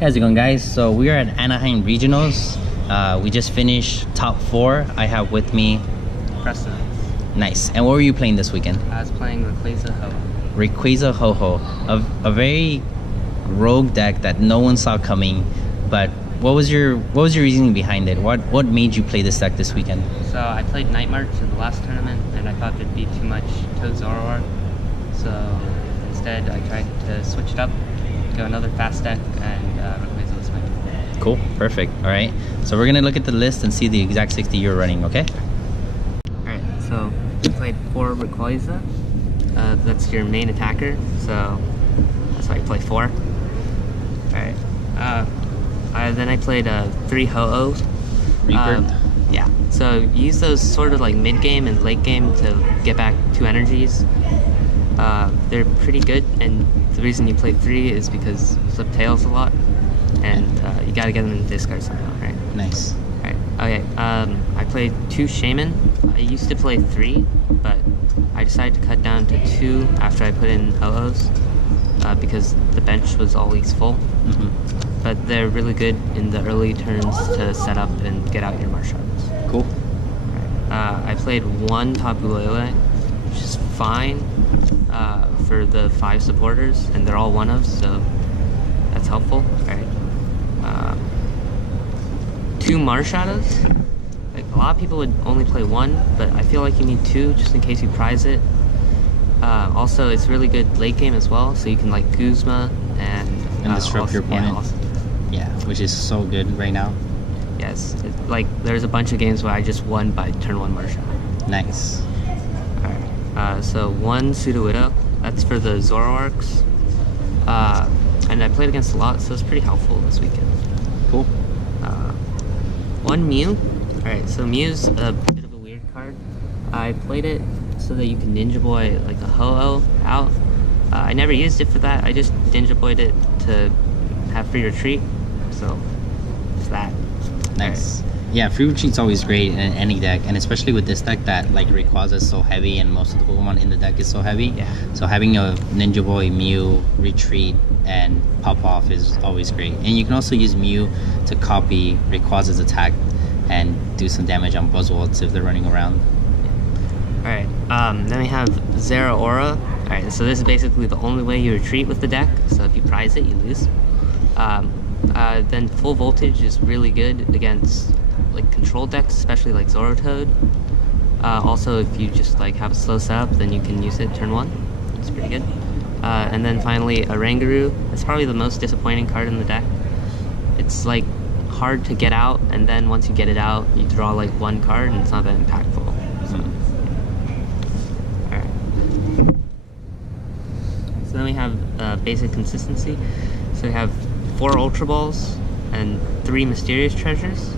How's it going, guys? So we are at Anaheim Regionals. We just finished top 4. I have with me Preston. Nice. And what were you playing this weekend? I was playing Rayquaza Ho. Rayquaza Ho-Ho, a very rogue deck that no one saw coming. But what was your reasoning behind it? What made you play this deck this weekend? So I played Night March in the last tournament, and I thought it'd be too much Toad Zoroark. So instead, I tried to switch it up, go another fast deck, and Rayquaza was my pick. Cool, perfect. All right, so we're gonna look at the list and see the exact 60 you're running. Okay. All right, so I played 4 Rayquaza. That's your main attacker, so that's why you play 4. Alright. Then I played 3 Ho-Ohs. Rebirth. Yeah, so you use those sort of like mid-game and late-game to get back 2 energies. They're pretty good, and the reason you play 3 is because you flip tails a lot, and you gotta get them in the discard somehow, right? Nice. Alright, okay, I played 2 Shaman. I used to play 3, but I decided to cut down to 2 after I put in Ho-Ohs, because the bench was always full. Mm-hmm. But they're really good in the early turns to set up and get out your Marshadows. Cool. I played 1 Tapu Lele, which is fine for the 5 supporters, and they're all 1-ofs, so that's helpful. Alright. 2 Marshadows. Like, a lot of people would only play 1, but I feel like you need 2 just in case you prize it. Also, it's really good late game as well, so you can like Guzma and disrupt your opponent. Yeah, which is so good right now. Yes, like there's a bunch of games where I just won by turn 1 Marshall. Nice. Alright, so 1 Sudowoodo, that's for the Zoroarks. And I played against a lot, so it's pretty helpful this weekend. Cool. 1 Mew. Alright, so Mew's a bit of a weird card. I played it so that you can Ninja Boy like a Ho-Oh out. I never used it for that. I just Ninja Boyed it to have free retreat. So it's that. Nice. Right. Yeah, free retreat's always great in any deck, and especially with this deck that like Rayquaza is so heavy and most of the Pokemon in the deck is so heavy. Yeah. So having a Ninja Boy, Mew, retreat, and pop off is always great. And you can also use Mew to copy Rayquaza's attack and do some damage on Buzzwolds if they're running around. Alright, then we have Zeraora. Alright, so this is basically the only way you retreat with the deck, so if you prize it, you lose. Then Full Voltage is really good against like control decks, especially like Zorotoad. Also, if you just like have a slow setup, then you can use it turn 1. It's pretty good. And then finally, Oranguru. It's probably the most disappointing card in the deck. It's like hard to get out, and then once you get it out, you draw like 1 card, and it's not that impactful. So then we have basic consistency. So we have 4 Ultra Balls and 3 Mysterious Treasures.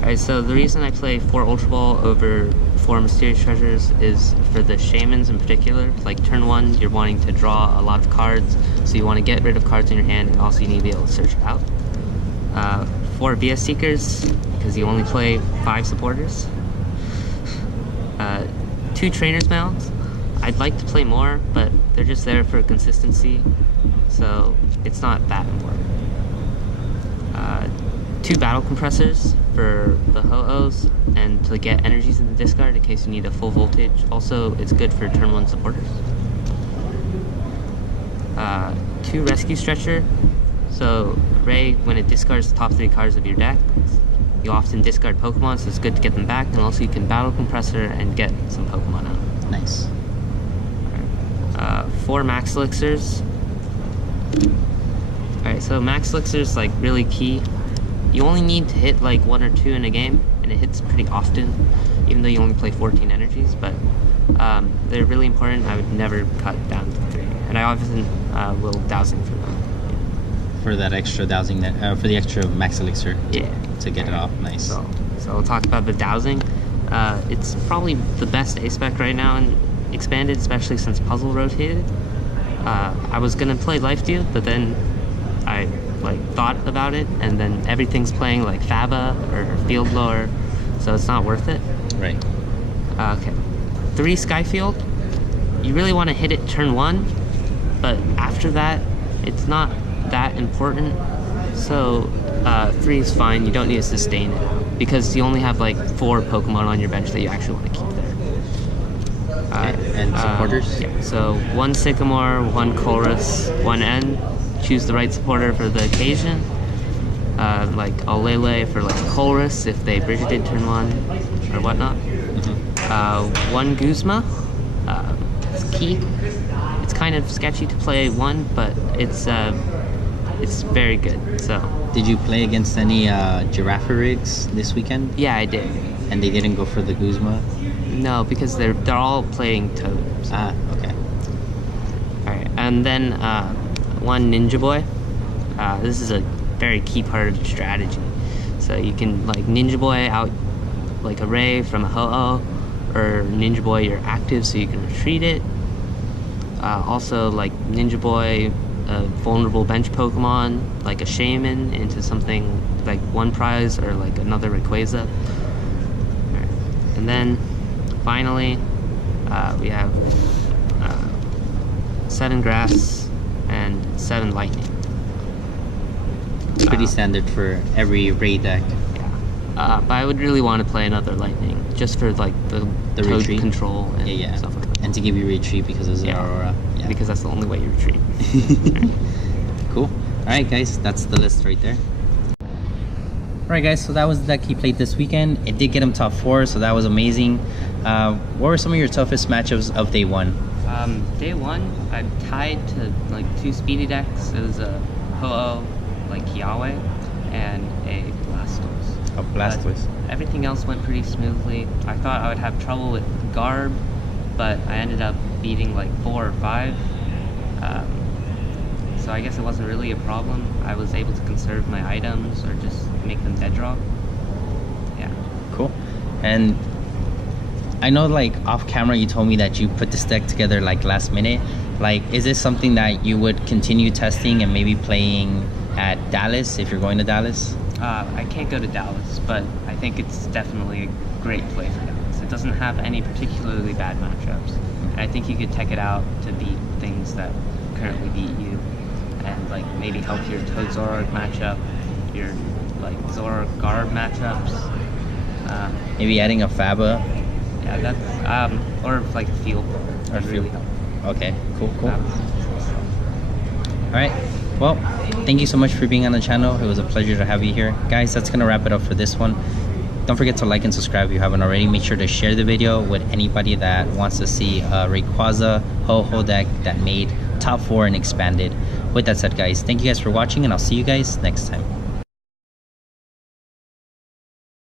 Alright, so the reason I play 4 Ultra Ball over 4 Mysterious Treasures is for the Shamans in particular. Like turn 1, you're wanting to draw a lot of cards, so you want to get rid of cards in your hand, and also you need to be able to search it out. 4 BS Seekers, because you only play 5 supporters. 2 Trainer's Mounts. I'd like to play more, but they're just there for consistency, so it's not that important. 2 Battle Compressors for the Ho-Ohs and to get energies in the discard in case you need a Full Voltage. Also, it's good for turn 1 supporters. 2 Rescue Stretcher. So Ray, when it discards the top 3 cards of your deck, you often discard Pokemon, so it's good to get them back, and also you can Battle Compressor and get some Pokemon out. Nice. 4 Max Elixirs. Alright, so Max Elixir's like really key. You only need to hit like 1 or 2 in a game, and it hits pretty often, even though you only play 14 energies, but they're really important. I would never cut down to 3, and I often will dowsing for them. For that extra dowsing, for the extra Max Elixir. Yeah. To get it off, nice. So we'll talk about the dowsing. It's probably the best A-Spec right now and expanded, especially since Puzzle rotated. I was gonna play Life Deal, but then I like thought about it, and then everything's playing like Faba or Field Lore, so it's not worth it. Right. Okay. 3 Skyfield. You really want to hit it turn 1, but after that, it's not that important. So 3 is fine. You don't need to sustain it because you only have like 4 Pokemon on your bench that you actually want to keep there. And supporters? Yeah. So 1 Sycamore, 1 Chorus, 1 N. Choose the right supporter for the occasion. Like Alele for like Chorus if they Brigided turn 1 or whatnot. 1 Guzma. It's key. It's kind of sketchy to play 1, but it's very good. So. Did you play against any Giraffe rigs this weekend? Yeah, I did. And they didn't go for the Guzma? No, because they're all playing Toad. So. Okay. Alright, and then 1 Ninja Boy. This is a very key part of the strategy. So you can like Ninja Boy out like a Ray from a Ho-Oh, or Ninja Boy your active so you can retreat it. Also like Ninja Boy a vulnerable bench Pokemon like a Shaman into something like 1 prize or like another Rayquaza. Right. And then finally we have 7 Grass and 7 Lightning. Pretty standard for every Ray deck. Yeah. But I would really want to play another Lightning just for like the Toad retreat control and stuff like that. And to give you retreat because of the Aurora. Yeah. Because that's the only way you retreat. Cool. Alright guys, that's the list right there. Alright guys, so that was the deck he played this weekend. It did get him top 4, so that was amazing. What were some of your toughest matchups of day 1? Day 1, I tied to like 2 speedy decks. It was a Ho-Oh, like Kiawe, and a Blastoise. Oh, Blastoise. But everything else went pretty smoothly. I thought I would have trouble with Garb, but I ended up beating like 4 or 5. So I guess it wasn't really a problem. I was able to conserve my items or just make them dead draw. Yeah. Cool. And I know like off camera you told me that you put this deck together like last minute. Like, is this something that you would continue testing and maybe playing at Dallas if you're going to Dallas? I can't go to Dallas, but I think it's definitely a great play for Dallas. It doesn't have any particularly bad matchups. And I think you could tech it out to beat things that currently beat you. And like maybe help your Toad Zoroark matchup, your like Zoroark Garb matchups. Maybe adding a Faba. Yeah, that's or like Field. Or really Field. Okay, cool. Alright, well, thank you so much for being on the channel. It was a pleasure to have you here. Guys, that's gonna wrap it up for this one. Don't forget to like and subscribe if you haven't already. Make sure to share the video with anybody that wants to see a Rayquaza Ho-Oh deck that made top 4 and expanded. With that said guys, thank you guys for watching and I'll see you guys next time.